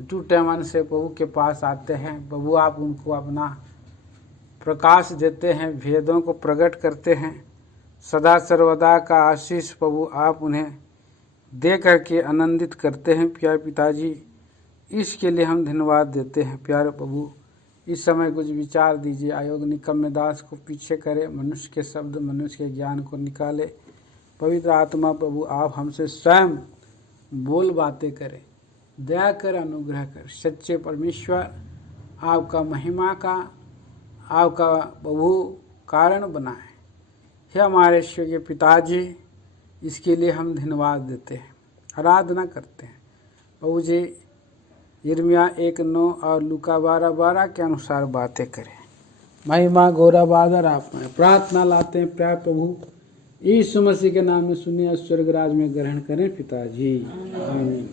टूटे मन से प्रभु के पास आते हैं। प्रभु आप उनको अपना प्रकाश देते हैं, भेदों को प्रकट करते हैं। सदा सर्वदा का आशीष प्रभु आप उन्हें दे करके आनंदित करते हैं। प्यारे पिताजी, इसके लिए हम धन्यवाद देते हैं। प्यारे प्रभु, इस समय कुछ विचार दीजिए। आयोग निकम्मे दास को पीछे करे, मनुष्य के शब्द मनुष्य के ज्ञान को निकाले। पवित्र आत्मा प्रभु आप हमसे स्वयं बोल बातें करें, दया कर, अनुग्रह कर। सच्चे परमेश्वर आपका महिमा का, आपका प्रभु कारण बनाए। हे हमारे ईश्वर के पिताजी, इसके लिए हम धन्यवाद देते हैं, आराधना करते हैं। प्रभु जी यिर्मयाह 1:9 और लूका 12:12 के अनुसार बातें करें। महिमा गौरव आप में प्रार्थना लाते हैं। प्यार प्रभु यीशु मसीह के नाम में सुनिए, स्वर्ग राज में ग्रहण करें पिताजी, आमीन।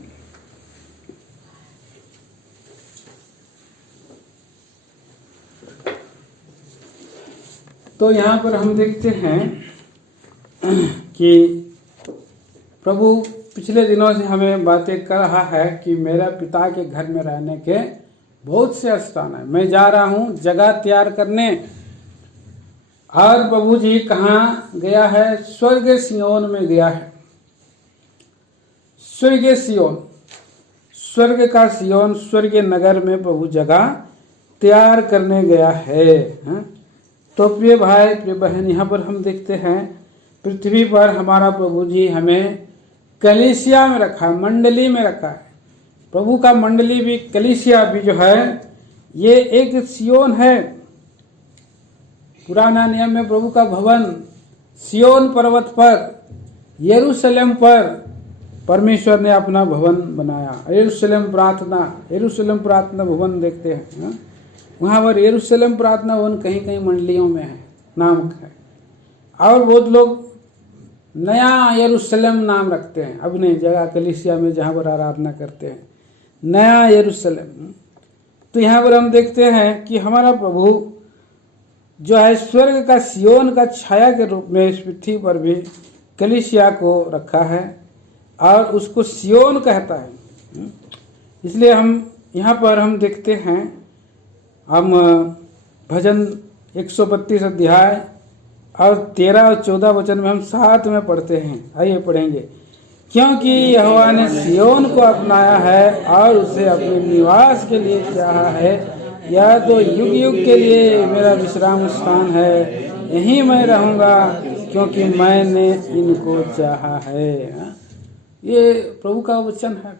तो यहाँ पर हम देखते हैं कि प्रभु पिछले दिनों से हमें बातें कर रहा है कि मेरा पिता के घर में रहने के बहुत से स्थान है, मैं जा रहा हूँ जगह तैयार करने। और प्रभु जी कहाँ गया है? स्वर्ग सियोन में गया है। स्वर्ग सियोन, स्वर्ग का सियोन, स्वर्ग नगर में प्रभु जगह तैयार करने गया है। तो प्रिय भाई प्रिय बहन, यहाँ पर हम देखते हैं पृथ्वी पर हमारा प्रभु जी हमें कलीसिया में रखा है, मंडली में रखा है। प्रभु का मंडली भी, कलीसिया भी जो है, ये एक सियोन है। पुराना नियम में प्रभु का भवन सियोन पर्वत पर, यरूशलेम पर परमेश्वर ने अपना भवन बनाया। यरूशलेम प्रार्थना भवन देखते हैं। वहाँ पर यरूशलेम प्रार्थना भवन कहीं कहीं मंडलियों में है, नाम है। और बहुत लोग नया यरूशलेम नाम रखते हैं अपने जगह कलीसिया में जहाँ पर आराधना करते हैं, नया यरूशलेम। तो यहाँ पर हम देखते हैं कि हमारा प्रभु जो है स्वर्ग का सियोन का छाया के रूप में इस पृथ्वी पर भी कलीसिया को रखा है और उसको सियोन कहता है। इसलिए हम यहाँ पर हम देखते हैं, हम भजन 132 अध्याय और 13 और 14 वचन में हम साथ में पढ़ते हैं। आइए पढ़ेंगे। क्योंकि यहोवा ने सियोन को अपनाया है और उसे अपने निवास के लिए चाहा है। यह तो युग युग के लिए मेरा विश्राम स्थान है, यहीं मैं रहूंगा क्योंकि मैंने इनको चाहा है। ये प्रभु का वचन है।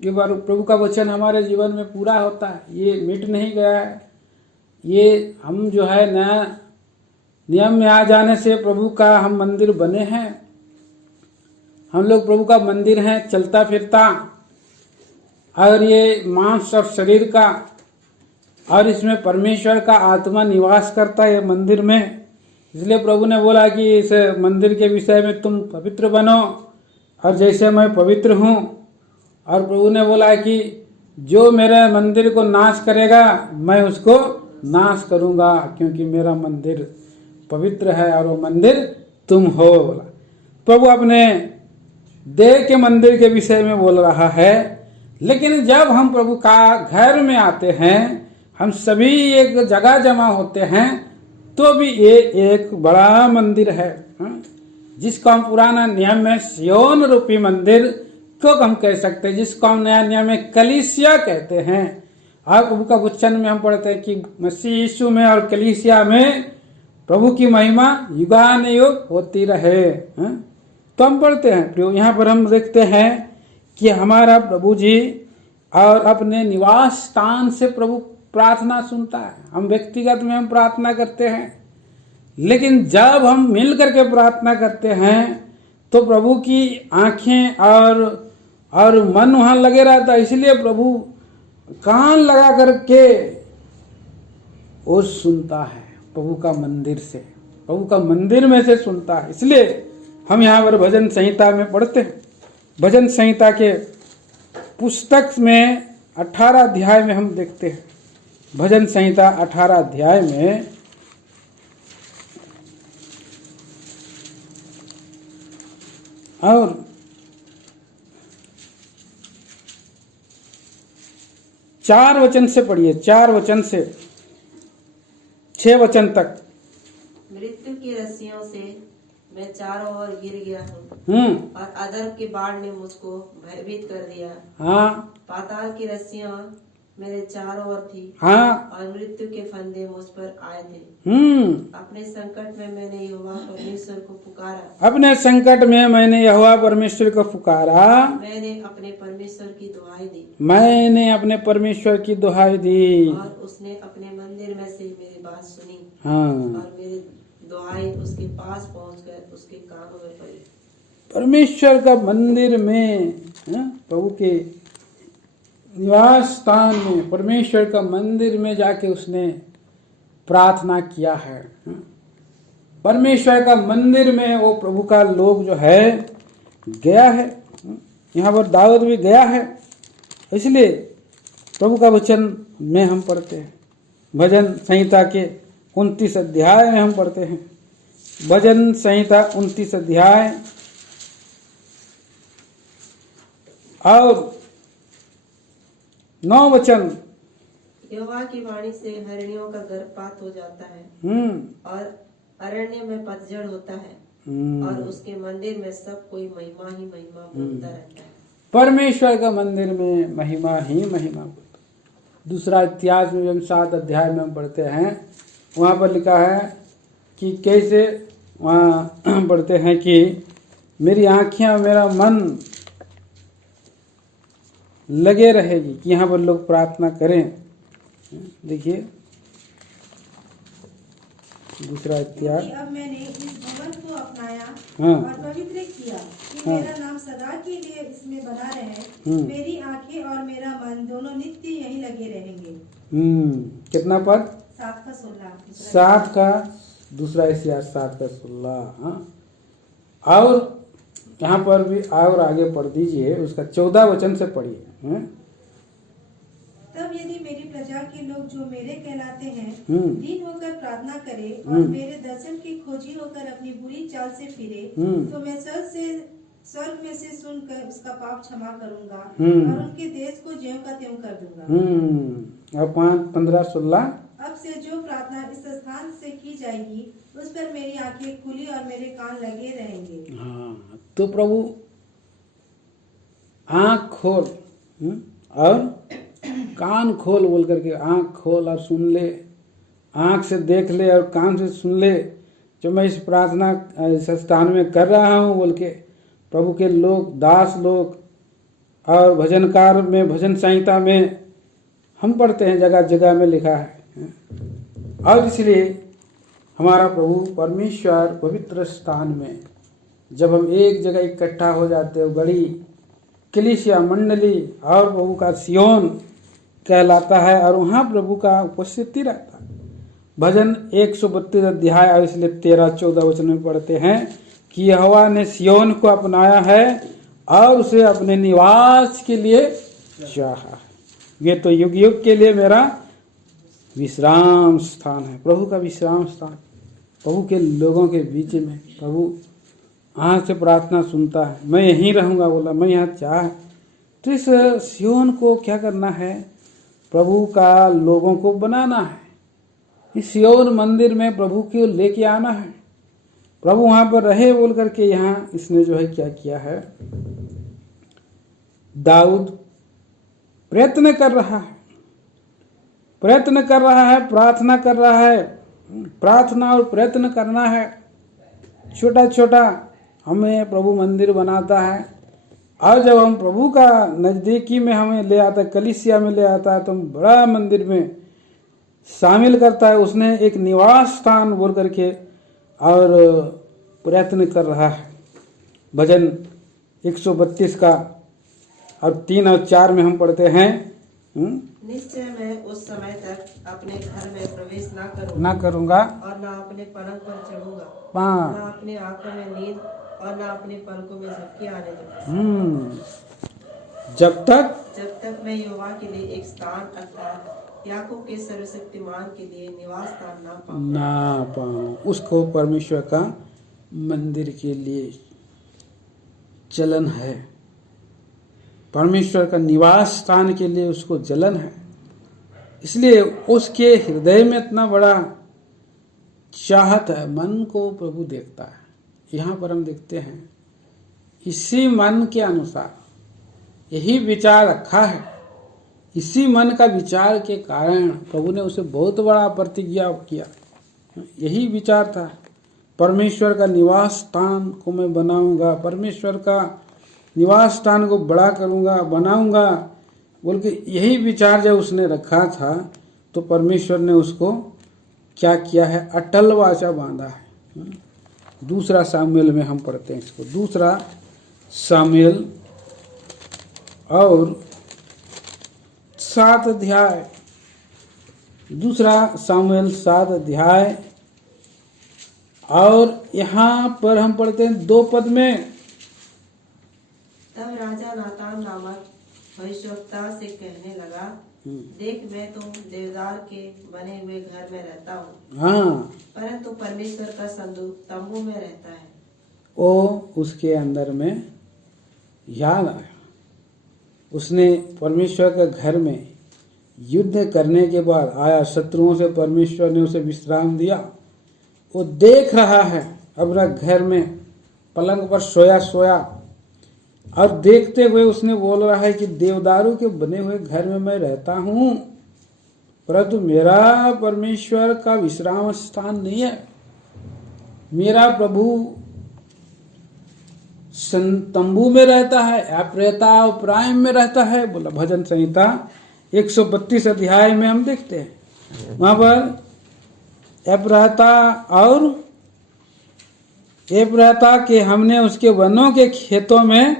ये बार प्रभु का वचन हमारे जीवन में पूरा होता है, ये मिट नहीं गया है। ये हम जो है नया नियम में आ जाने से प्रभु का हम मंदिर बने हैं। हम लोग प्रभु का मंदिर हैं, चलता फिरता, और ये मांस और शरीर का, और इसमें परमेश्वर का आत्मा निवास करता है मंदिर में। इसलिए प्रभु ने बोला कि इस मंदिर के विषय में तुम पवित्र बनो और जैसे मैं पवित्र हूँ। और प्रभु ने बोला कि जो मेरे मंदिर को नाश करेगा मैं उसको नाश करूँगा, क्योंकि मेरा मंदिर पवित्र है और वो मंदिर तुम हो। बोला प्रभु अपने देह के मंदिर के विषय में बोल रहा है। लेकिन जब हम प्रभु का घर में आते हैं, हम सभी एक जगह जमा होते हैं, तो भी ये एक बड़ा मंदिर है, जिसको हम पुराना नियम में सियोन रूपी मंदिर को हम कह सकते हैं, जिसको हम नया नियम में कलीसिया कहते हैं। और प्रभु का वचन में हम पढ़ते हैं कि मसीह यीशु में और कलीसिया में प्रभु की महिमा युगानुयुग होती रहे। तो हम पढ़ते हैं, यहाँ पर हम देखते हैं कि हमारा प्रभु जी और अपने निवास स्थान से प्रभु प्रार्थना सुनता है। हम व्यक्तिगत में हम प्रार्थना करते हैं, लेकिन जब हम मिल करके प्रार्थना करते हैं तो प्रभु की आंखें और मन वहाँ लगे रहता है। इसलिए प्रभु कान लगा करके वो सुनता है प्रभु का मंदिर से, प्रभु का मंदिर में से सुनता है। इसलिए हम यहाँ पर भजन संहिता में पढ़ते हैं। भजन संहिता के पुस्तक में 18 अध्याय में हम देखते हैं, भजन संहिता 18 अध्याय में और 4 वचन से पढ़िए, 4 वचन से 6 वचन तक। मृत्यु की रस्सियों से मैं चारों ओर गिर गया हूँ और अधर्म की बाढ़ ने मुझको भयभीत कर दिया। हाँ पाताल की रस्सियां मेरे चारों ओर थी हाँ और मृत्यु के फंदे मुझ पर आए थे। अपने संकट में मैंने यहोवा परमेश्वर को पुकारा। अपने संकट में मैंने यहोवा परमेश्वर को पुकारा। मैंने अपने परमेश्वर की दुहाई दी। मैंने अपने परमेश्वर की दुहाई दी। और उसने अपने मंदिर में से मेरी बात सुनी। हाँ। और मेरी दुहाई उसके पास पहुंचकर उसके कानों में पड़ी। परमेश्वर का मंदिर में, प्रभु के निवास स्थान में, परमेश्वर का मंदिर में जाके उसने प्रार्थना किया है। परमेश्वर का मंदिर में वो प्रभु का लोग जो है गया है। यहाँ पर दाऊद भी गया है। इसलिए प्रभु का वचन में हम पढ़ते हैं। भजन संहिता के 29 अध्याय में हम पढ़ते हैं। भजन संहिता 29 अध्याय और 9 वचन। यहोवा की वाणी से हरिणियों का गर्भपात हो जाता है और अरण्य में पतझड़ होता है और उसके मंदिर में सब कोई महिमा ही महिमा बोलता रहता है। परमेश्वर का मंदिर में महिमा ही महिमा बोलता। दूसरा इतिहास में जब 7 अध्याय में हम पढ़ते हैं, वहाँ पर लिखा है कि कैसे, वहाँ पढ़ते हैं कि मेरी आँखें और मेरा मन लगे रहेगी कि यहाँ पर लोग प्रार्थना करें। देखिए दूसरा इतिहास। अब मैंने इस भवन को अपनाया हाँ। और पवित्र किया कि मेरा नाम सदा के लिए इसमें बना रहे। मेरी आंखें और मेरा मन दोनों नित्य यहीं लगे रहेंगे। कितना पद? 7 का 16। 7 का दूसरा इतिहास 7 का 16। हाँ। और यहाँ पर भी और आगे पढ़ दीजिए, उसका 14 वचन से पढ़िए। तब यदि मेरी प्रजा के लोग जो मेरे कहलाते हैं दीन होकर प्रार्थना करे और मेरे दर्शन की खोजी होकर अपनी बुरी चाल से फिरे, तो मैं स्वर्ग में से सुनकर उसका पाप क्षमा करूंगा और उनके देश को ज्यों का त्यों कर दूंगा। और 5, 15, 16। अब से जो प्रार्थना इस स्थान से की जाएगी उस पर मेरी आंखें खुली और मेरे कान लगे रहेंगे। हाँ, तो प्रभु आँख खोल और कान खोल बोल करके, आँख खोल और सुन ले, आँख से देख ले और कान से सुन ले जो मैं इस प्रार्थना इस स्थान में कर रहा हूँ बोल के प्रभु के लोग, दास लोग और भजनकार में, भजन संहिता में हम पढ़ते हैं, जगह जगह में लिखा है। और इसलिए हमारा प्रभु परमेश्वर पवित्र स्थान में जब हम एक जगह इकट्ठा हो जाते हो, बड़ी कलीसिया मंडली और प्रभु का सियोन कहलाता है और वहाँ प्रभु का उपस्थिति रहता है। भजन 132 अध्याय और इसलिए 13-14 वचन में पढ़ते हैं कि यहोवा ने सियोन को अपनाया है और उसे अपने निवास के लिए चाहा। ये तो युग युग के लिए मेरा विश्राम स्थान है। प्रभु का विश्राम स्थान, प्रभु के लोगों के बीच में प्रभु यहाँ से प्रार्थना सुनता है। मैं यहीं रहूँगा बोला, मैं यहाँ चाह। तो इस सियोन को क्या करना है? प्रभु का लोगों को बनाना है। इस सियोन मंदिर में प्रभु को लेके आना है। प्रभु वहाँ पर रहे बोल करके यहाँ इसने जो है क्या किया है, दाऊद प्रयत्न कर रहा है, प्रार्थना कर रहा है। प्रार्थना और प्रयत्न करना है। छोटा छोटा हमें प्रभु मंदिर बनाता है और जब हम प्रभु का नज़दीकी में हमें ले आता है, कलीसिया में ले आता है, तो हम बड़ा मंदिर में शामिल करता है। उसने एक निवास स्थान बोल करके और प्रयत्न कर रहा है। भजन 132 का और 3 और 4 में हम पढ़ते हैं, निश्चय मैं उस समय तक अपने घर में प्रवेश ना करूंगा और ना अपने पलंग पर चढ़ूंगा, हाँ, ना अपने आंखों में नींद और ना अपने पलकों में झपकी आने दूंगा, जब तक मैं यहोवा के लिए एक स्थान अर्थात याकूब के सर्वशक्तिमान के लिए निवास स्थान ना पाऊं। उसको परमेश्वर का मंदिर के लिए जलन है, परमेश्वर का निवास स्थान के लिए उसको जलन है। इसलिए उसके हृदय में इतना बड़ा चाहत है, मन को प्रभु देखता है। यहाँ पर हम देखते हैं इसी मन के अनुसार यही विचार रखा है, इसी मन का विचार के कारण प्रभु ने उसे बहुत बड़ा प्रतिज्ञा किया। यही विचार था, परमेश्वर का निवास स्थान को मैं बनाऊंगा, परमेश्वर का निवास स्थान को बड़ा करूंगा, बनाऊंगा बोल के यही विचार जब उसने रखा था तो परमेश्वर ने उसको क्या किया है, अटल वाचा बांधा है। दूसरा सामुएल में हम पढ़ते हैं इसको, दूसरा सामुएल और 7 अध्याय, दूसरा सामुएल 7 अध्याय और यहाँ पर हम पढ़ते हैं 2 पद में। तब राजा नातान नामक भविष्यवक्ता से कहने लगा, देख मैं तो देवदार के बने हुए घर में रहता हूँ, हाँ, परंतु परमेश्वर का संदूक तंबू में रहता है। वो उसके अंदर में याद आया, उसने परमेश्वर के घर में युद्ध करने के बाद आया, शत्रुओं से परमेश्वर ने उसे विश्राम दिया। वो देख रहा है अपना घर में पलंग पर सोया सोया, और देखते हुए उसने बोल रहा है कि देवदारू के बने हुए घर में मैं रहता हूँ, परंतु मेरा परमेश्वर का विश्राम स्थान नहीं है। मेरा प्रभु तंबू में रहता है, अप्रेता और प्राइम में रहता है। बोला भजन संहिता 132 अध्याय में हम देखते हैं, वहां पर अप्रेता और एप्राता के हमने उसके वनों के खेतों में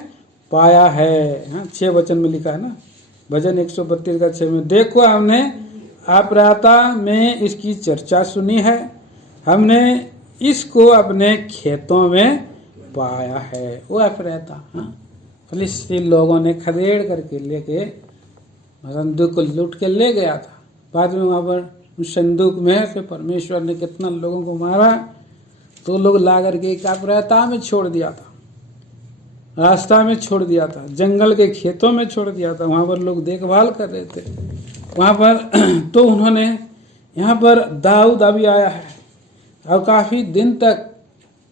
पाया है। हाँ, 6 वचन में लिखा है ना, भजन 132 का 6 में। देखो हमने अप्राता में इसकी चर्चा सुनी है, हमने इसको अपने खेतों में पाया है। वो अप्राता, हाँ, फिलिस्तीन लोगों ने खदेड़ करके लेके संदूक को लूट के ले गया था। बाद में वहां पर उस संदूक में से परमेश्वर ने कितना लोगों को मारा, तो लोग ला करके अप्राता में छोड़ दिया था, रास्ता में छोड़ दिया था, जंगल के खेतों में छोड़ दिया था। वहां पर लोग देखभाल कर रहे थे वहां पर। तो उन्होंने यहाँ पर दाऊद अभी आया है, और काफी दिन तक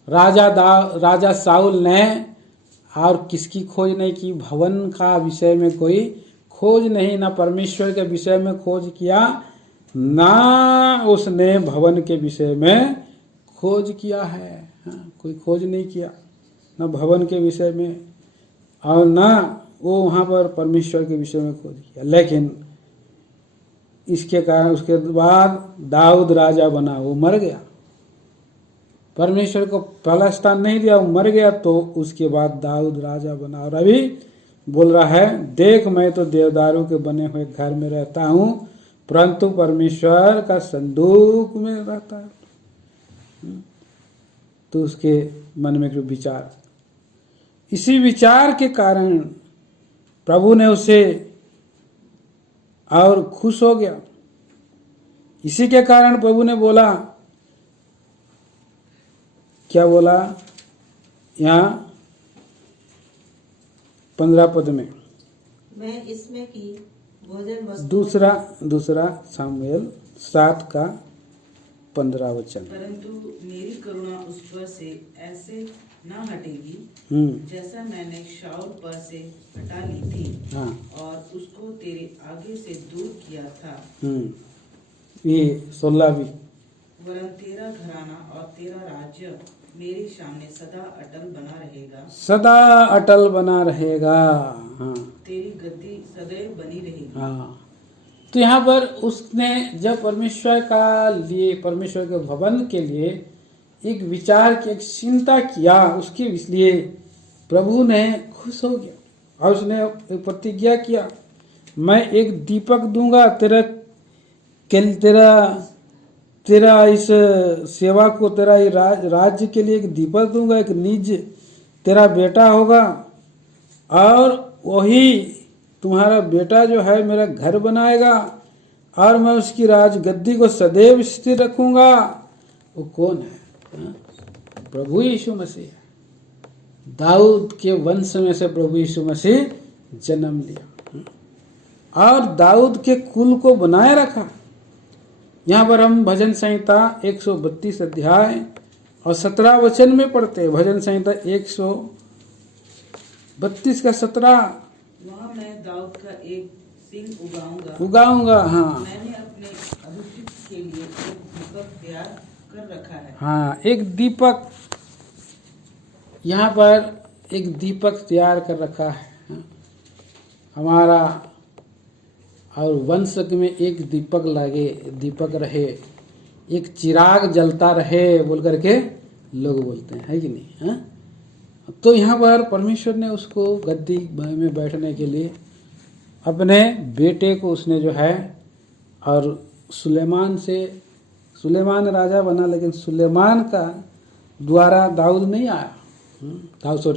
राजा साउल ने और किसकी खोज नहीं की, भवन का विषय में कोई खोज नहीं, ना परमेश्वर के विषय में खोज किया, ना उसने भवन के विषय में खोज किया है। हाँ, कोई खोज नहीं किया, न भवन के विषय में और ना वो वहाँ पर परमेश्वर के विषय में खोज किया। लेकिन इसके कारण उसके बाद दाऊद राजा बना, वो मर गया, परमेश्वर को पहला स्थान नहीं दिया, वो मर गया। तो उसके बाद दाऊद राजा बना, और अभी बोल रहा है, देख मैं तो देवदारों के बने हुए घर में रहता हूँ, परंतु परमेश्वर का संदूक में रहता है। तो उसके मन में एक विचार, इसी विचार के कारण प्रभु ने उसे और खुश हो गया। इसी के कारण प्रभु ने बोला, क्या बोला यहाँ 15 पद में, मैं इसमें की भोजन वस्तु, दूसरा सामुएल 7 का 15 वचन। परंतु मेरी करुणा उस पर से ऐसे न हटेगी जैसा मैंने शाऊल पर से हटा ली थी, हाँ, और उसको तेरे आगे से दूर किया था। ये 16 भी, वरन तेरा घराना और तेरा राज्य मेरे सामने सदा अटल बना रहेगा, सदा अटल बना रहेगा। हाँ, तेरी गद्दी सदैव बनी रहेगी। हाँ, तो यहाँ पर उसने जब परमेश्वर का लिए, परमेश्वर के भवन के लिए एक विचार की, एक चिंता किया, उसके इसलिए प्रभु ने खुश हो गया, और उसने एक प्रतिज्ञा किया, मैं एक दीपक दूंगा तेरा इस सेवा को, तेरा राज्य के लिए एक दीपक दूंगा, एक निज तेरा बेटा होगा, और वही तुम्हारा बेटा जो है मेरा घर बनाएगा, और मैं उसकी राजगद्दी को सदैव स्थिर रखूंगा। वो कौन है? प्रभु यीशु मसीह। दाऊद के वंश में से प्रभु यीशु मसीह जन्म लिया, और दाऊद के कुल को बनाए रखा। यहाँ पर हम भजन संहिता 132 अध्याय और 17 वचन में पढ़ते हैं। भजन संहिता 132 का 17, वहाँ मैं दाऊद का एक सिंह उगाऊंगा। हाँ, मैंने अपने अभिषिक्त के लिए एक दीपक तैयार कर रखा है। हाँ, एक दीपक, यहाँ पर एक दीपक तैयार कर रखा है। हमारा और वंश में एक दीपक लगे, दीपक रहे, एक चिराग जलता रहे बोल करके लोग बोलते हैं, है कि नहीं? हाँ? तो यहाँ पर परमेश्वर ने उसको गद्दी में बैठने के लिए अपने बेटे को उसने जो है, और सुलेमान राजा बना, लेकिन सुलेमान का द्वारा दाऊद नहीं आया।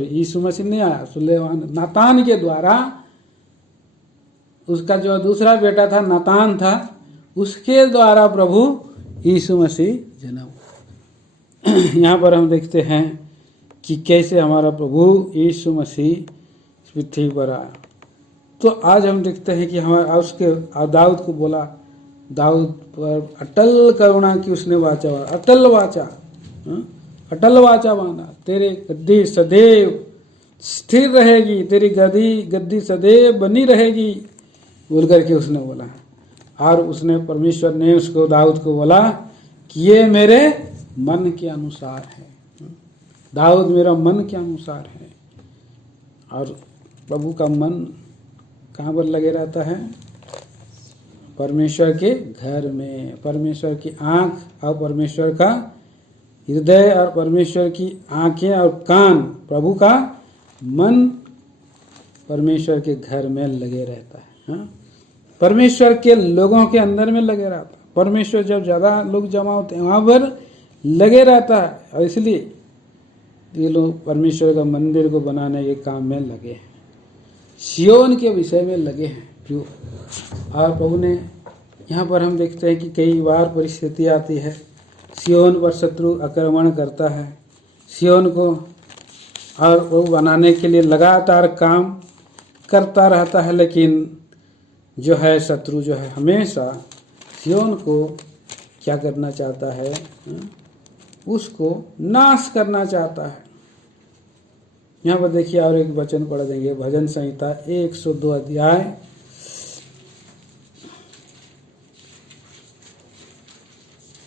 यीशु मसीह नहीं आया। सुलेमान, नातान के द्वारा, उसका जो दूसरा बेटा था नातान था, उसके द्वारा प्रभु यीशु मसीह जन्म। यहाँ पर हम देखते हैं कि कैसे हमारा प्रभु यीशु मसीह पृथ्वी पर आया। तो आज हम देखते हैं कि हमारा उसके दाऊद को बोला, दाऊद पर अटल करुणा की उसने वाचा, अटल वाचा बांधा, तेरे गद्दी सदैव स्थिर रहेगी, तेरी गद्दी सदैव बनी रहेगी बोल करके उसने बोला। और उसने, परमेश्वर ने उसको, दाऊद को बोला कि ये मेरे मन के अनुसार है। दाऊद मेरा मन के अनुसार है। और प्रभु का मन कहाँ पर लगे रहता है? परमेश्वर के घर में। परमेश्वर की आंख और परमेश्वर का हृदय और परमेश्वर की आंखें और कान, प्रभु का मन परमेश्वर के घर में लगे रहता है। हाँ? परमेश्वर के लोगों के अंदर में लगे रहता है। परमेश्वर जब ज़्यादा लोग जमा होते हैं वहाँ पर लगे रहता है। और इसलिए ये लोग परमेश्वर का मंदिर को बनाने के काम में लगे हैं, सियोन के विषय में लगे हैं। क्यों? और प्रभु ने, यहाँ पर हम देखते हैं कि कई बार परिस्थिति आती है, सियोन पर शत्रु आक्रमण करता है, सियोन को और प्रभु बनाने के लिए लगातार काम करता रहता है, लेकिन जो है शत्रु जो है हमेशा सियोन को क्या करना चाहता है? उसको नाश करना चाहता है। यहाँ पर देखिए और एक वचन पढ़ देंगे, भजन संहिता 102 अध्याय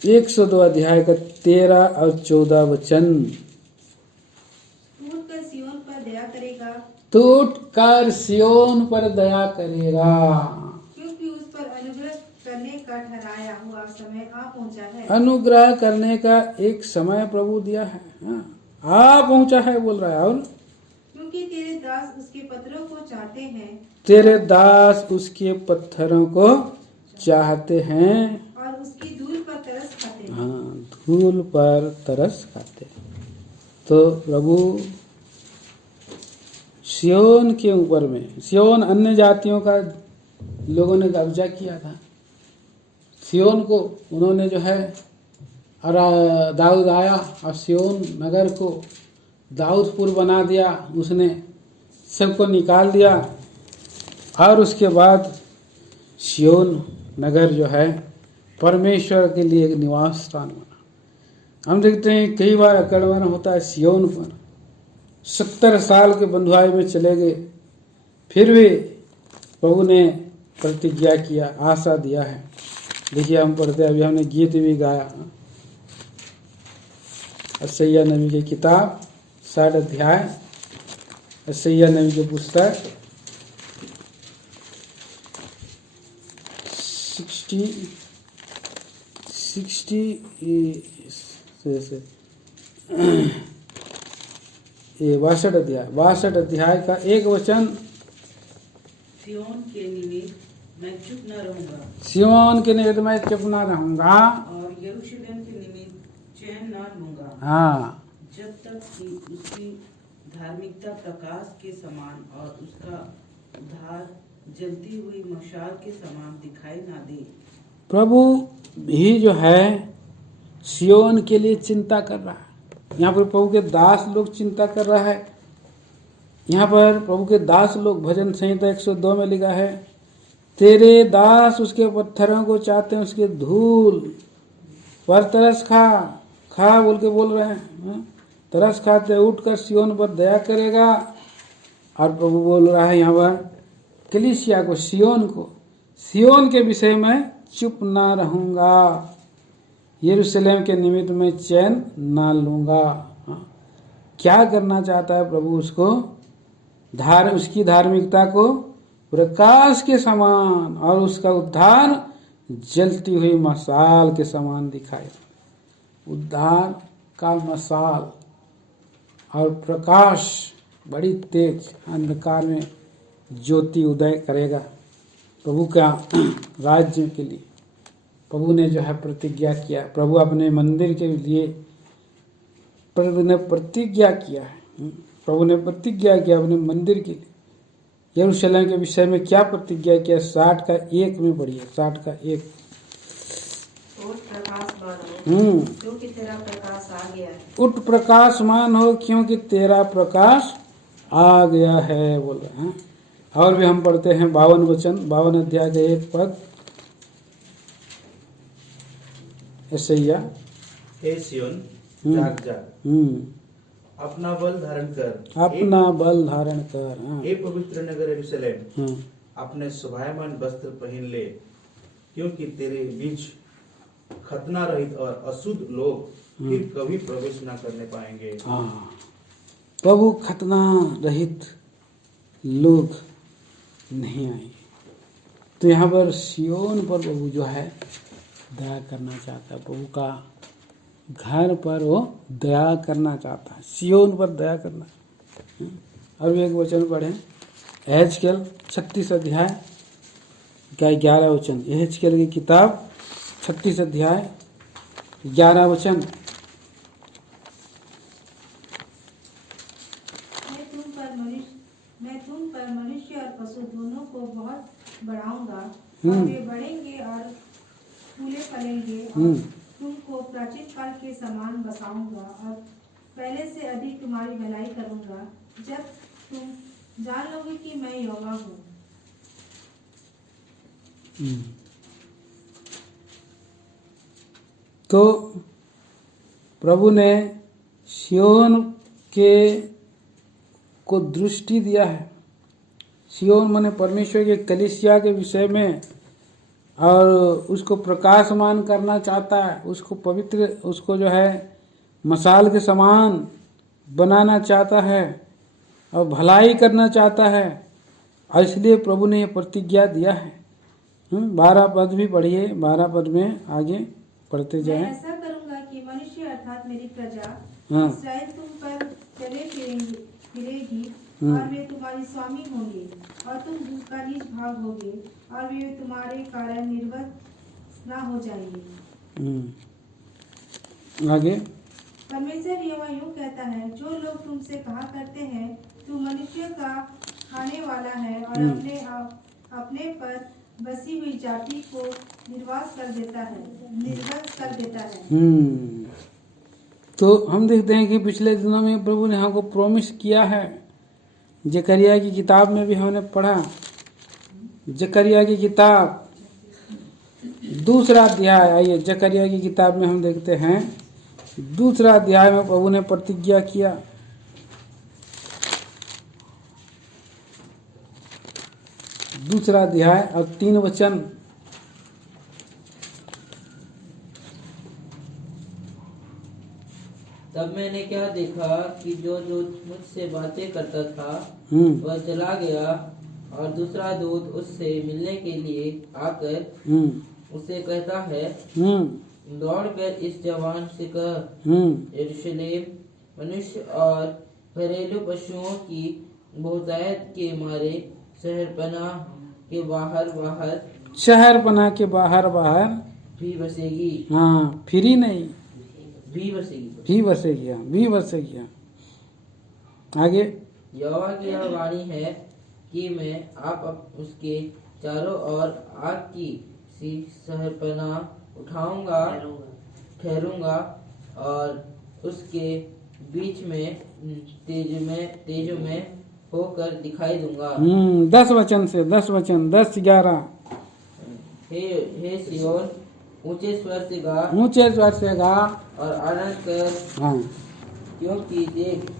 102 अध्याय का 13 और 14 वचन। टूटकर सिय्योन पर दया करेगा, टूटकर सियोन पर दया करेगा, क्योंकि उस पर अनुग्रह करने का ठहराया हुआ समय आ पहुंचा है। अनुग्रह करने का एक समय प्रभु दिया है। हाँ, आ पहुंचा है बोल रहा है। और क्योंकि तेरे दास उसके पत्थरों को चाहते हैं, तेरे दास उसके पत्थरों को चाहते हैं, और उसकी धूल पर तरस खाते हैं। हाँ, धूल पर तरस खाते हैं। तो प्रभु सियोन के ऊपर में, सियोन अन्य जातियों का लोगों ने कब्जा किया था, सियोन को उन्होंने जो है, और दाऊद आया और सियोन नगर को दाऊदपुर बना दिया, उसने सबको निकाल दिया। और उसके बाद सियोन नगर जो है परमेश्वर के लिए एक निवास स्थान बना। हम देखते हैं कई बार आक्रमण होता है सियोन पर, 70 साल के बंधुआई में चले गए, फिर भी प्रभु ने प्रतिज्ञा किया, आशा दिया है। देखिए हम पढ़ते हैं, अभी हमने गीत भी गाया, यशायाह नबी की किताब 60 अध्याय, यशायाह नबी की पुस्तक 62 अध्याय का एक वचन। सियोन के निमित्त मैं चुप न रहूंगा, सियोन के निमित्त मैं चुप न रहूंगा, और यरूशलेम के निमित्त चैन न लूंगा, हाँ, जब तक कि उसकी धार्मिकता प्रकाश के समान और उसका उद्धार जलती हुई मशाल के समान दिखाई ना दे। प्रभु भी जो है सियोन के लिए चिंता कर रहा है। यहाँ पर प्रभु के दास लोग चिंता कर रहा है। यहाँ पर प्रभु के दास लोग, भजन संहिता 102 में लिखा है तेरे दास उसके पत्थरों को चाहते हैं, उसके धूल पर तरस खा, खा बोल के बोल रहे हैं। तरस खाते उठकर सियोन पर दया करेगा। और प्रभु बोल रहा है यहाँ पर कलीसिया को, सियोन के विषय में चुप ना रहूंगा, यरूशलेम के निमित्त में चैन ना लूंगा। क्या करना चाहता है प्रभु? उसकी धार्मिकता को प्रकाश के समान और उसका उद्धार जलती हुई मशाल के समान दिखाए। उद्धार का मशाल और प्रकाश बड़ी तेज अंधकार में ज्योति उदय करेगा प्रभु का राज्य के लिए। प्रभु ने जो है प्रतिज्ञा किया, प्रभु अपने मंदिर के लिए प्रभु ने प्रतिज्ञा किया है। प्रभु ने प्रतिज्ञा किया अपने मंदिर के लिए। यरूशलेम के विषय में क्या प्रतिज्ञा किया? 60 का 1 में पढ़िए, 60 का 1। उठ प्रकाशमान हो क्योंकि तेरा प्रकाश आ गया है। उठ प्रकाशमान हो क्योंकि तेरा प्रकाश आ गया है बोल रहे हैं। और भी हम पढ़ते हैं 52 वचन, 52 अध्याय का 1 पद। यशायाह, हे सिय्योन जाग जा, अपना बल धारण कर, अपना बल धारण कर। हे पवित्र नगर यरूशलेम, अपने शोभायमान वस्त्र पहन ले, क्योंकि तेरे बीच खतना रहित और अशुद्ध लोग फिर कभी प्रवेश न करने पाएंगे। प्रभु खतना रहित लोग नहीं आएंगे। तो यहाँ पर सियोन पर प्रभु जो है दया करना चाहता है। प्रभु का घर पर वो दया करना चाहता है, सियोन पर दया करना। और भी एक वचन पढ़ें, एहेजकेल 36 अध्याय का 11 वचन। एहेजकेल की किताब 36 अध्याय 11 वचन। मैं तुम पर मनुष्य और पशु दोनों को बहुत बढ़ाऊंगा, और वे बढ़ेंगे और फूले फलेंगे, और तुमको प्राचीन काल के समान बसाऊंगा, और पहले से अधिक तुम्हारी भलाई करूंगा, जब तुम जान लोगे कि मैं यहोवा हूँ। तो प्रभु ने सियोन के को दृष्टि दिया है। सियोन माने परमेश्वर के कलीसिया के विषय में, और उसको प्रकाशमान करना चाहता है, उसको पवित्र, उसको जो है मशाल के समान बनाना चाहता है और भलाई करना चाहता है। और इसलिए प्रभु ने यह प्रतिज्ञा दिया है। 12 पद भी पढ़िए, 12 पद में आगे पढ़ते जाएं। मैं ऐसा करूंगा कि मनुष्य अर्थात मेरी प्रजा इस्राएल तुम पर चले फिरेगी, और वे तुम्हारी स्वामी होंगे, और तुम उसका निज भाग होगे, और वे तुम्हारे कारण निर्वस्त्र न हो जाएंगे। आगे परमेश्वर यहोवा यूं कहता है, जो लोग तुमसे कहा करते हैं तू मनुष्य का खाने वाला है, और अपने पर बसी हुई जाति को निर्वस्त्र कर देता है। तो हम देखते हैं कि पिछले दिनों में प्रभु ने हमको प्रॉमिस किया है। जकरिया की किताब में भी हमने पढ़ा, जकरिया की किताब 2 अध्याय। आइए जकरिया की किताब में हम देखते हैं 2 अध्याय में प्रभु ने प्रतिज्ञा किया। दूसरा अध्याय और 3 वचन। तब मैंने क्या देखा कि जो मुझसे बातें करता था वह चला गया, और दूसरा दूत उससे मिलने के लिए आकर उसे कहता है, दौड़कर इस जवान से कह, यरूशलेम मनुष्य और घरेलू पशुओं की बहुतायत के मारे शहरपनाह के बाहर भी बसेगी। हाँ, फिरी नहीं, भी बसेगी। भी बसेगी। आगे यहोवा की यह वाणी है कि मैं आप उसके चारों ओर आग की सी शहरपनाह उठाऊंगा, ठहरूंगा, और उसके बीच में तेज में होकर दिखाई दूंगा। 10 वचन से 10 वचन 10 11 हे सियोन, ऊंचे स्वर से गा ऊंचे स्वर से गा और आनंद कर, हाँ क्योंकि देख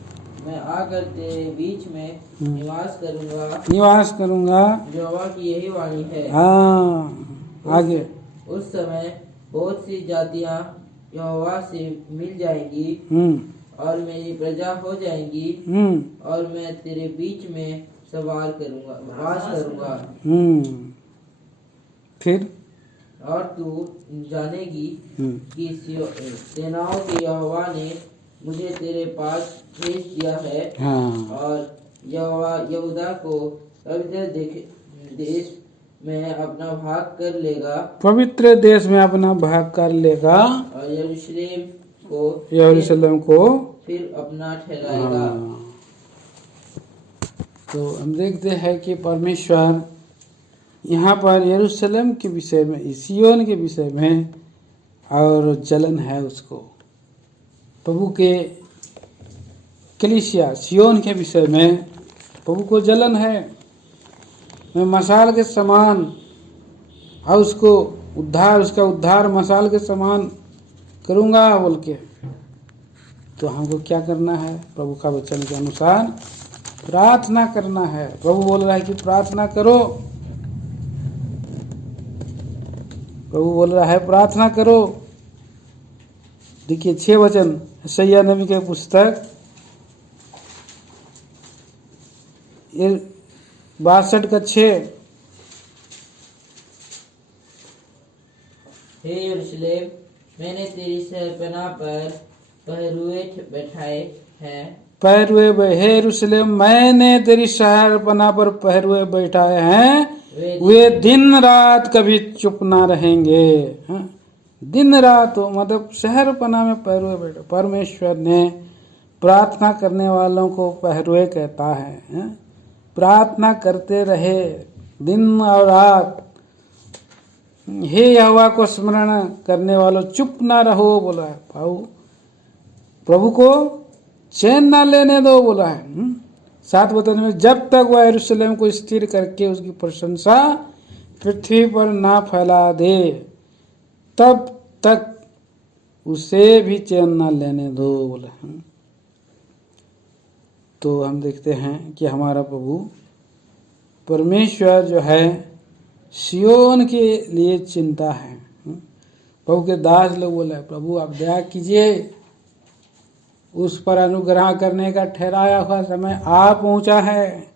मैं आकर तेरे बीच में निवास करूंगा। निवास करूंगा। यहोवा की यही वाणी है। हाँ आगे। उस समय बहुत सी जातियां यहोवा से मिल जाएंगी और मेरी प्रजा हो जाएंगी और मैं तेरे बीच में वास करूंगा। फिर और तू जानेगी कि सेनाओं के यहोवा ने मुझे तेरे पास भेज दिया है। हाँ। और यहोवा यहूदा को पवित्र देश में अपना भाग कर लेगा। पवित्र देश में अपना भाग कर लेगा और यरूशलेम को फिर अपना ठहराएगा। हाँ। तो हम देखते हैं कि परमेश्वर यहाँ पर यरूशलेम के विषय में, सिय्योन के विषय में और जलन है उसको, प्रभु के कलीसिया सिय्योन के विषय में प्रभु को जलन है। मैं मशाल के समान और उसको उसका उद्धार मशाल के समान करूँगा बोल के। तो हमको क्या करना है? प्रभु का वचन के अनुसार प्रार्थना करना है। प्रभु बोल रहा है कि प्रार्थना करो। प्रभु बोल रहा है प्रार्थना करो। देखिए 6 वचन यशायाह नबी के पुस्तक 62 का 6। हे यरूशलेम, मैंने तेरी शहरपनाह पर पहरुए बैठाए हैं। हे यरूशलेम, मैंने तेरी शहरपनाह पर पहरुए बैठाए हैं, वे दिन रात कभी चुप ना रहेंगे। हाँ? दिन रात हो मतलब शहरपनाह में पहरुए बैठे। परमेश्वर ने प्रार्थना करने वालों को पहरुए कहता है। हाँ? प्रार्थना करते रहे दिन और रात। हे यहोवा को स्मरण करने वालों चुप ना रहो बोला है। प्रभु को चैन ना लेने दो बोला है। 7 वचन में जब तक वह यरूशलेम को स्थिर करके उसकी प्रशंसा पृथ्वी पर ना फैला दे तब तक उसे भी चैन ना लेने दो बोला है। तो हम देखते हैं कि हमारा प्रभु परमेश्वर जो है सिय्योन के लिए चिंता है। प्रभु के दास लोग बोले प्रभु आप दया कीजिए, उस पर अनुग्रह करने का ठहराया हुआ समय आ पहुंचा है।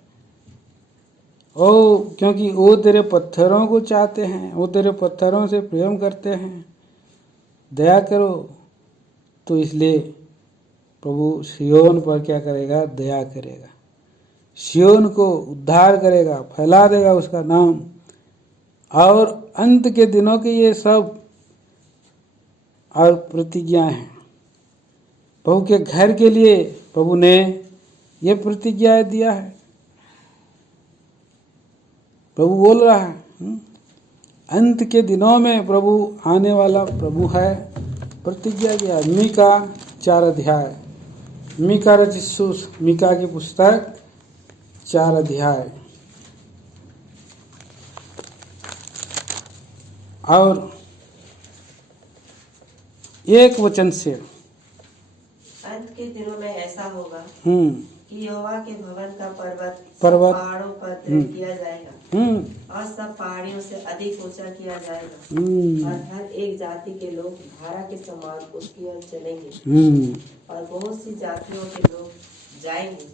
ओ क्योंकि वो तेरे पत्थरों को चाहते हैं, वो तेरे पत्थरों से प्रेम करते हैं, दया करो। तो इसलिए प्रभु सिय्योन पर क्या करेगा? दया करेगा, सिय्योन को उद्धार करेगा, फैला देगा उसका नाम। और अंत के दिनों के ये सब और प्रतिज्ञा है। प्रभु के घर के लिए प्रभु ने ये प्रतिज्ञा दिया है। प्रभु बोल रहा है अंत के दिनों में प्रभु आने वाला प्रभु है, प्रतिज्ञा किया। मीका 4 अध्याय, मीका रचित मीका की पुस्तक 4 अध्याय और 1 वचन से। अंत के दिनों में ऐसा होगा कि यहोवा के भवन का पर्वत पहाड़ों पर दृढ़ किया जाएगा और सब पहाड़ियों से अधिक ऊंचा किया जाएगा और हर एक जाति के लोग धारा के समान उसकी ओर चलेंगे और बहुत सी जातियों के लोग जाएंगे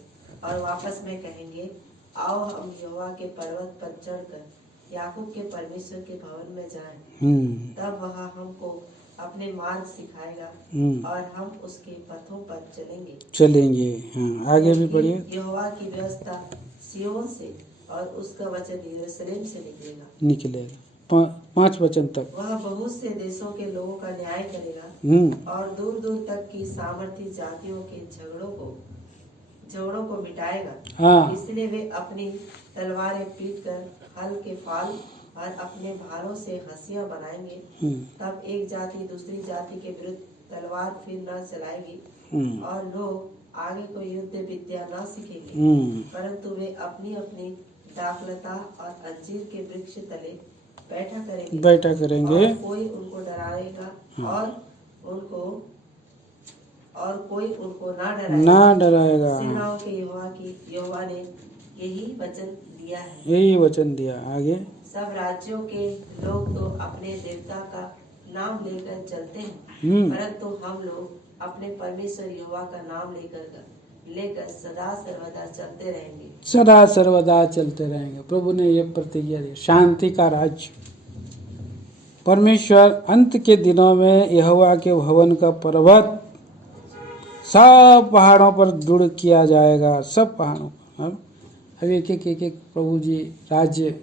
और वापस में कहेंगे आओ हम यहोवा के पर्वत पर चढ़कर याकूब के परमेश्वर के भवन में जाएं। तब वह हमको अपने मार्ग सिखाएगा और हम उसके पथों पर चलेंगे। हाँ, आगे भी पढ़िए। यहोवा की व्यवस्था सिय्योन से और उसका वचन यरूशलेम से निकलेगा। 5 वचन तक। वह बहुत से देशों के लोगों का न्याय करेगा और दूर दूर तक की सामर्थी जातियों के झगड़ों को मिटाएगा। हाँ। इसलिए वे अपनी तलवारें पीट कर हल के फाल और अपने भारों से हंसियां बनाएंगे। तब एक जाति दूसरी जाति के विरुद्ध तलवार फिर न चलाएगी और लोग आगे कोई युद्ध विद्या न सीखेंगे, परंतु वे अपनी अपनी दाखलता और अंजीर के वृक्ष तले बैठा करेंगे और कोई उनको डराएगा और कोई उनको ना डराएगा। सेनाओं के यहोवा ने यही वचन दिया है। यही वचन दिया। आगे सब राज्यों के लोग तो अपने देवता का नाम लेकर चलते हैं, परंतु हम लोग अपने परमेश्वर यहोवा का नाम लेकर सदा सर्वदा चलते रहेंगे। सदा सर्वदा चलते रहेंगे। प्रभु ने ये प्रतिज्ञा दी। शांति का राज्य। परमेश्वर अंत के दिनों में यहोवा के भवन का पर्वत सब पहाड़ों पर दृढ़ किया जाएगा। सब पहाड़ों पर। अब एक एक प्रभु जी राज्य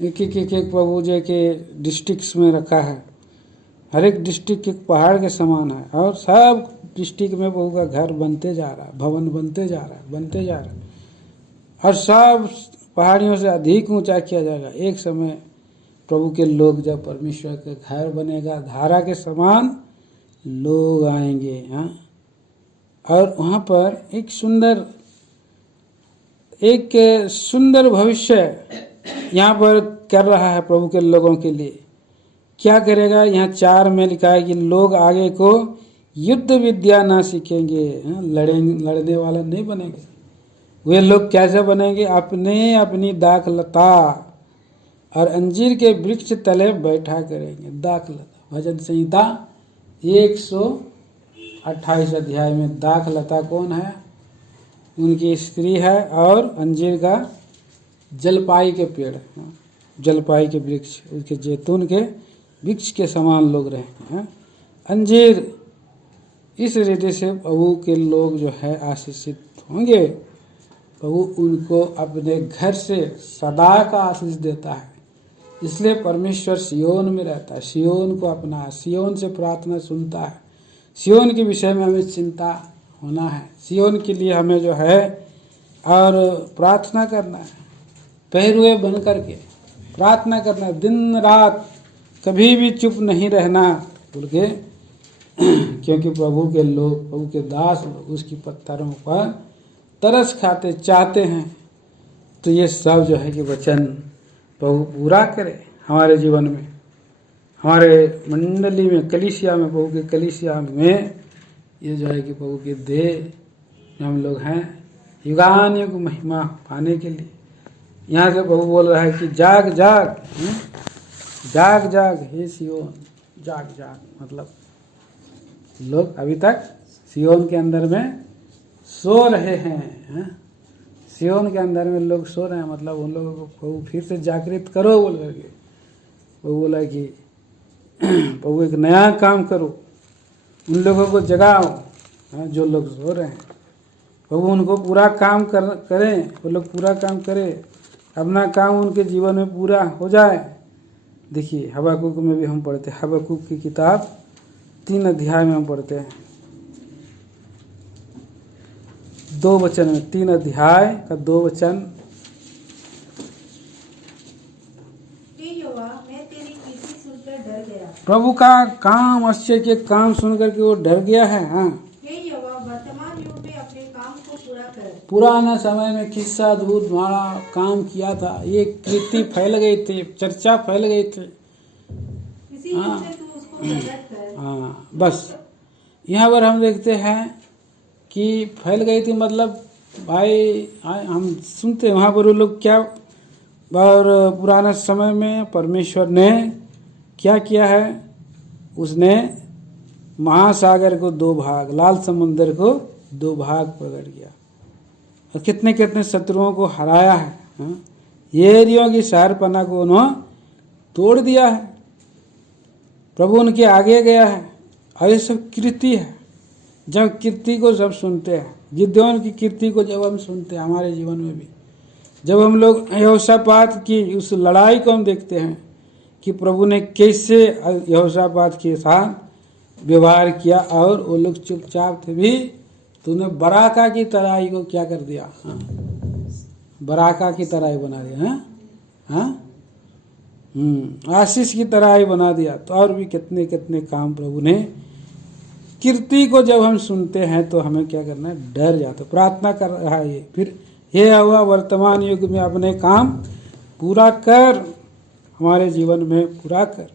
एक प्रभु जी के डिस्ट्रिक्ट्स में रखा है। हर एक डिस्ट्रिक्ट एक पहाड़ के समान है और सब डिस्ट्रिक्ट में प्रभु का घर बनते जा रहा है, भवन बनते जा रहा है और सब पहाड़ियों से अधिक ऊंचा किया जाएगा। एक समय प्रभु के लोग जब परमेश्वर के घर बनेगा, धारा के समान लोग आएंगे। हाँ, और वहाँ पर एक सुंदर भविष्य यहाँ पर कर रहा है प्रभु के लोगों के लिए। क्या करेगा? यहाँ 4 में लिखा है कि लोग आगे को युद्ध विद्या ना सीखेंगे, लड़ने वाला नहीं बनेंगे। वे लोग कैसे बनेंगे? अपनी दाखलता और अंजीर के वृक्ष तले बैठा करेंगे। दाखलता, भजन संहिता 128 अध्याय में दाखलता कौन है? उनकी स्त्री है और अंजीर का जलपाई के पेड़, जलपाई के वृक्ष, उसके जैतून के वृक्ष के समान लोग रहेंगे। अंजीर इस रीति से प्रभु के लोग जो है आशीषित होंगे। प्रभु उनको अपने घर से सदा का आशीष देता है। इसलिए परमेश्वर सियोन में रहता है, सियोन को अपना, सियोन से प्रार्थना सुनता है। सियोन के विषय में हमें चिंता होना है, सियोन के लिए हमें जो है और प्रार्थना करना है, पहरुए बन करके प्रार्थना करना, दिन रात कभी भी चुप नहीं रहना बोल के, क्योंकि प्रभु के लोग, प्रभु के दास उसकी पत्थरों पर तरस खाते चाहते हैं। तो ये सब जो है कि वचन प्रभु पूरा करे हमारे जीवन में, हमारे मंडली में, कलीसिया में, प्रभु के कलीसिया में। ये जो है कि प्रभु के देह हम लोग हैं युगानुयुग महिमा पाने के लिए। यहाँ से प्रभु बोल रहा है कि जाग जाग, जाग जाग हे सियोन, जाग जाग। मतलब लोग अभी तक सियोन के अंदर में सो रहे हैं। सियोन के अंदर में लोग सो रहे हैं, मतलब उन लोगों को प्रभु फिर से जागृत करो बोल करके प्रभु बोला कि प्रभु एक नया काम करो, उन लोगों को जगाओ जो लोग सो रहे हैं। प्रभु उनको पूरा काम करें, वो लोग पूरा काम करें, अपना काम उनके जीवन में पूरा हो जाए। देखिए हबक्कुक में भी हम पढ़ते हैं, हबक्कुक की किताब 3 अध्याय में हम पढ़ते हैं, 2 वचन में, 3 अध्याय का 2 वचन। प्रभु का काम, आश्चर्य के काम सुन करके वो डर गया है। हाँ, वर्तमान युग में अपने काम को पूरा कर। पुराना समय में किस्सा अद्भुत बड़ा काम किया था, ये कीर्ति फैल गई थी, चर्चा फैल गई थी। हाँ, हाँ, बस यहाँ पर हम देखते हैं कि फैल गई थी, मतलब भाई हम सुनते हैं वहाँ पर वो लोग क्या, और पुराने समय में परमेश्वर ने क्या किया है, उसने महासागर को 2 भाग, लाल समुद्र को 2 भाग पकड़ किया और कितने कितने शत्रुओं को हराया है। येरियों की शहरपना को उन्होंने तोड़ दिया है, प्रभु उनके आगे गया है। और ये सब कीर्ति है। जब कीर्ति को जब सुनते हैं, गिदोन की कीर्ति को जब हम सुनते हैं हमारे जीवन में भी, जब हम लोग यहोशापात की उस लड़ाई को हम देखते हैं कि प्रभु ने कैसे यहोशापात के साथ व्यवहार किया और वो लोग चुपचाप थे भी, तूने बराका की तराई को क्या कर दिया। हाँ, बराका की तराई बना दिया। हाँ, आशीष की तराई बना दिया। तो और भी कितने कितने काम प्रभु ने। कीर्ति को जब हम सुनते हैं तो हमें क्या करना है, डर जाते। प्रार्थना कर रहा है फिर, हे यहोवा वर्तमान युग में अपने काम पूरा कर, हमारे जीवन में पूरा कर।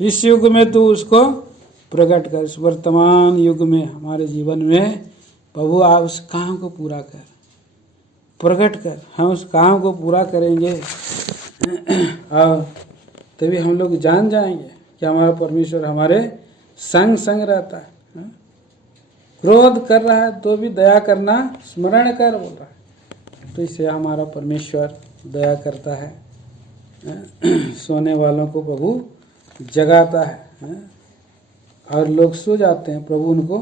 इस युग में तू उसको प्रकट कर। इस वर्तमान युग में हमारे जीवन में प्रभु आप उस काम को पूरा कर, प्रकट कर। हम उस काम को पूरा करेंगे और तभी हम लोग जान जाएंगे कि हमारा परमेश्वर हमारे संग संग रहता है। क्रोध कर रहा है तो भी दया करना स्मरण कर बोल रहा है। तो इससे हमारा परमेश्वर दया करता है। सोने वालों को प्रभु जगाता है और लोग सो जाते हैं, प्रभु उनको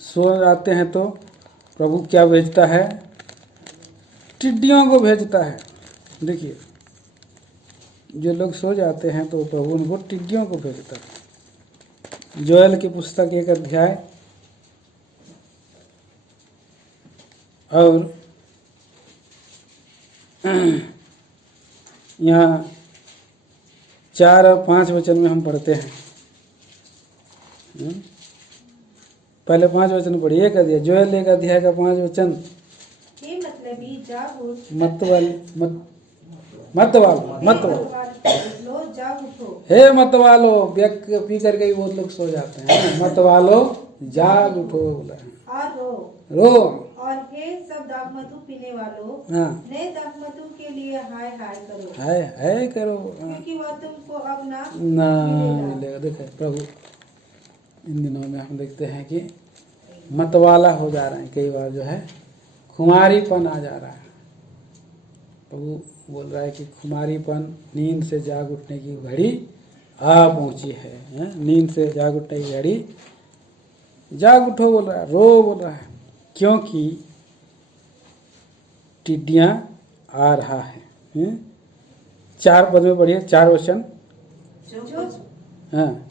सो जाते हैं तो प्रभु क्या भेजता है? टिड्डियों को भेजता है। देखिए, जो लोग सो जाते हैं तो प्रभु उनको टिड्डियों को भेजता है। जोएल की पुस्तक 1 अध्याय और यहाँ 4 और 5 वचन में हम पढ़ते हैं। पहले 5 वचन पढ़िए। 1 अध्याय जोएल 1 अध्याय का 5 वचन। हे मतलबी जाग उठ, लो जाग उठो। हे मत वालो, व्यक पी करके ही बहुत लोग सो जाते हैं। मत वालो जाग उठो बोला है। और रो। और हे सब दाखमधु पीने वालों, हाँ, नए दाखमधु के लिए हाय हाय करो, है करो। क्योंकि वह तुमको अब ना मिलेगा। देखो प्रभु इन दिनों में हम देखते हैं कि मतवाला हो जा रहे हैं। कई बार जो है खुमारीपन आ जा रहा है। प्रभु बोल रहा है कि खुमारीपन, नींद से जाग उठने की घड़ी आ पहुंची है। नींद से जाग उठने की घड़ी, जाग उठो बोल रहा है, रो बोल रहा है, क्योंकि टिड्डियां आ रहा है। 4 पद में पढ़िए, 4 वचन। हाँ,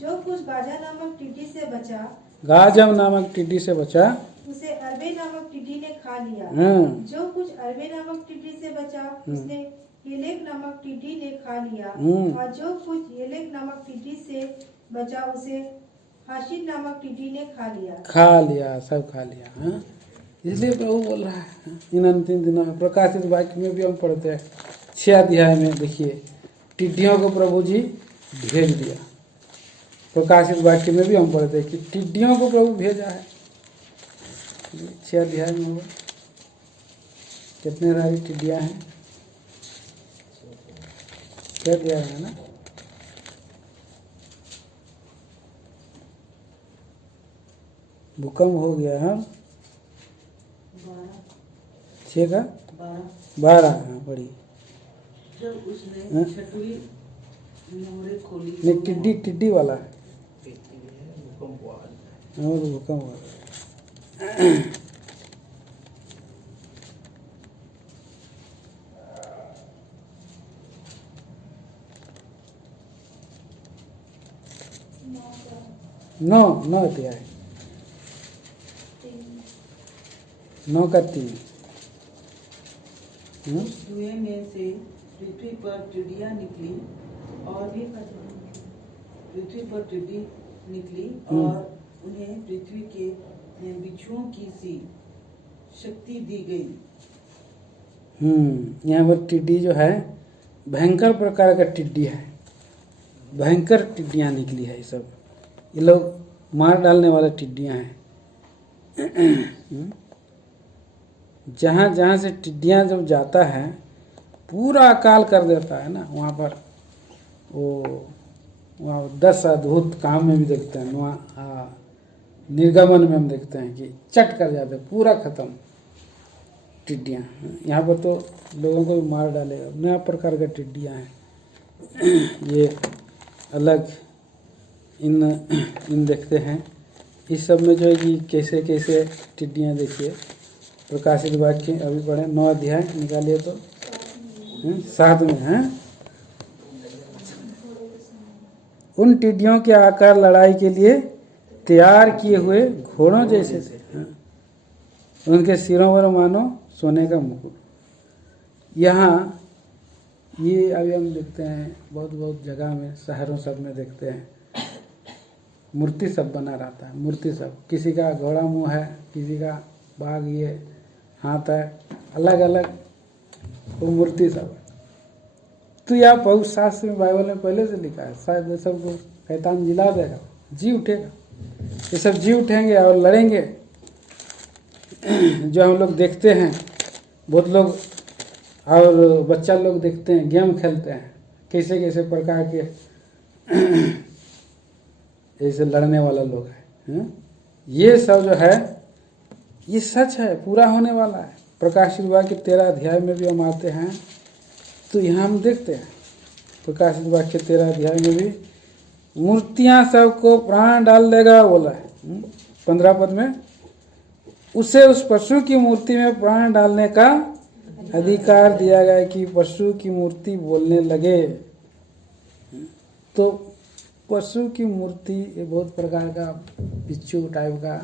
जो कुछ गाजा नामक टिड्डी से बचा, गाजम नामक टिड्डी से बचा, उसे अरबे नामक टिड्डी ने खा लिया। हाँ, जो कुछ अरबे नामक टिड्डी से बचा, उसने येलेक नामक टिड्डी ने खा लिया। और जो कुछ येलेक नामक टिड्डी से बचा, उसे हाशिद नामक टिड्डी ने खा लिया। सब खा लिया। हाँ, इसलिए प्रभु बोल रहा है इन अंतिम दिनों में। प्रकाशित वाक्य में भी हम पढ़ते हैं 6 अध्याय में। देखिए, टिड्डियों को प्रभु जी भेज दिया। प्रकाशित वाक्य में भी हम पढ़ते हैं कि टिड्डियों को प्रभु भेजा है। 6 अध्याय में होगा, कितने सारी टिड्डियां हैं? 6 अध्याय है ना। भूकंप हो गया है 6 का 12। हाँ, बड़ी। जब उसने छठवीं मोहरें खोली, नहीं, टिड्डी वाला है। भूकंप हुआ। और भूकंप हुआ। नौ अध्याय 9 का 3। उस धुएं में से पृथ्वी पर टिड्डियां निकली और पृथ्वी पर टिड्डी निकली और उन्हें पृथ्वी के बिच्छुओं की सी शक्ति दी गई। यहाँ पर टिड्डी जो है भयंकर प्रकार का टिड्डी है। भयंकर टिड्डियां निकली है। ये सब ये लोग मार डालने वाले टिड्डियां हैं। जहाँ जहाँ से टिड्डियां जब जाता है पूरा अकाल कर देता है ना। वहाँ पर वहाँ 10 अद्भुत काम में भी देखते हैं। वहाँ निर्गमन में हम देखते हैं कि चट कर जाते हैं, पूरा खत्म टिड्डियाँ। यहाँ पर तो लोगों को भी मार डालेगा। नया प्रकार का टिड्डियाँ हैं। ये अलग इन देखते हैं। इस सब में जो है कि कैसे कैसे टिड्डियाँ देखिए। प्रकाशित वाक्य अभी पढ़े 9 अध्याय निकालिए तो 7 में है। उन टिड्डियों के आकार लड़ाई के लिए तैयार किए हुए घोड़ों जैसे थे। उनके सिरों पर मानो सोने का मुकुट। यहाँ ये अभी हम देखते हैं बहुत जगह में, शहरों सब में देखते हैं मूर्ति सब बना रहता है। मूर्ति सब, किसी का घोड़ा मुंह है, किसी का बाघ ये हाथ है, अलग अलग वो मूर्ति सब तो यह पवित्र शास्त्र में बाइबल में पहले से लिखा है, शायद ये सबको शैतान जिला देगा, जी उठेगा, ये सब जी उठेंगे और लड़ेंगे। जो हम लोग देखते हैं, बहुत लोग और बच्चा लोग देखते हैं, गेम खेलते हैं, कैसे कैसे प्रकार के ऐसे लड़ने वाला लोग हैं। ये सब जो है ये सच है, पूरा होने वाला है। प्रकाशित वाक्य 13 अध्याय में भी हम आते हैं तो यहाँ हम देखते हैं, प्रकाशित वाक्य 13 अध्याय में भी मूर्तियां सबको प्राण डाल देगा बोला है। 15 पद में उसे उस पशु की मूर्ति में प्राण डालने का अधिकार दिया गया कि पशु की मूर्ति बोलने लगे। तो पशु की मूर्ति ये बहुत प्रकार का बिच्छू टाइप का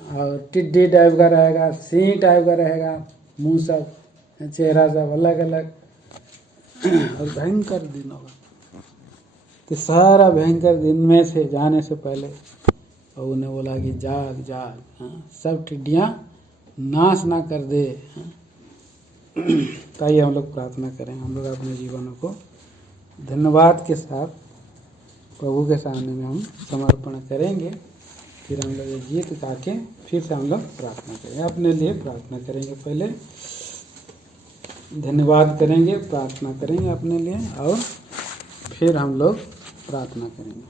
और टिड्डी टाइप का रहेगा, सिंह टाइप का रहेगा, मुंह सब, चेहरा सब अलग अलग और भयंकर दिन होगा। तो सारा भयंकर दिन में से जाने से पहले और उन्हें बोला कि जाग जाग, सब टिड्डियाँ नाश ना कर दे। ताइए हम लोग प्रार्थना करें, हम लोग अपने जीवनों को धन्यवाद के साथ प्रभु के सामने में हम समर्पण करेंगे। फिर हम लोग गीत गा के फिर से हम लोग प्रार्थना करेंगे, अपने लिए प्रार्थना करेंगे, पहले धन्यवाद करेंगे, प्रार्थना करेंगे अपने लिए और फिर हम लोग प्रार्थना करेंगे।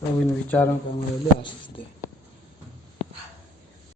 प्रभु इन विचारों का हमारे लिए आशीष दे।